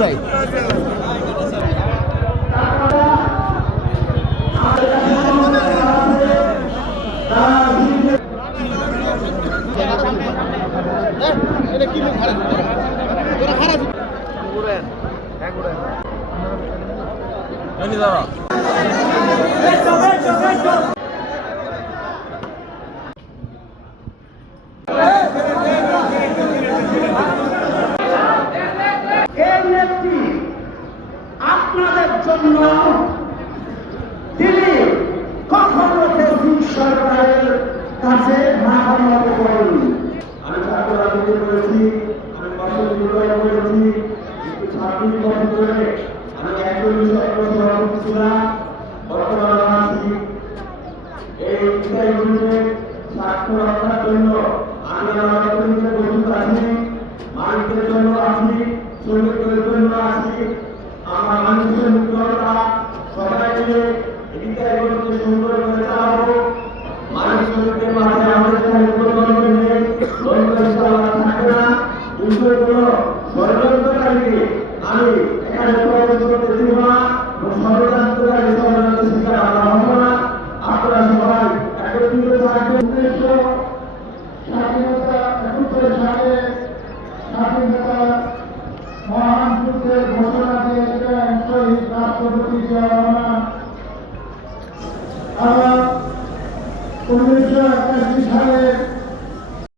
ভাই এটা কি খারাপ ঘুরেন হ্যাঁ ঘুরেন আপনাদের জন্য তিনি কখনো সরকারের কাছে মাথা নত করেননি। আমি ছাত্র রাজনীতি করেছি, আমি ফসল বিক্রয় করেছি, কিন্তু ছাত্রী বছর ধরে আমি একজন সভাপতি ছিলাম, বর্তমানে আছি। এই বিষয়গুলিতে স্বার্থ রক্ষার জন্য আমি আমার অর্থনীতিতে প্রস্তুত আছি, মালিকদের জন্য আছি, শ্রমিকদের জন্য আছি। আমরা মানুষের মুক্ততা সবাই মিলে বিষয়গুলোকে সুন্দর করে চালাবো। মানুষ শ্রমিকদের মাঝে আমাদের সাথে প্রতিদ্বন্দ্বী নেই, দ্বন্দ্ব থাকবে না। বিষয়গুলো ষড়যন্ত্রকারীকে আমি এখানে প্রবেশ করতে দিব না, ষড়যন্ত্রকারী ষড়যন্ত্রের শিকার আমরা হব না। আপনারা সবাই একত্রিত থাকবেন। স্বাধীনতা ৭১ সালে স্বাধীনতা মহান যুদ্ধের ঘোষণা দিয়েছিলেন শহীদ রাষ্ট্রপতি জিয়া রহমান। আবার ১৯৮১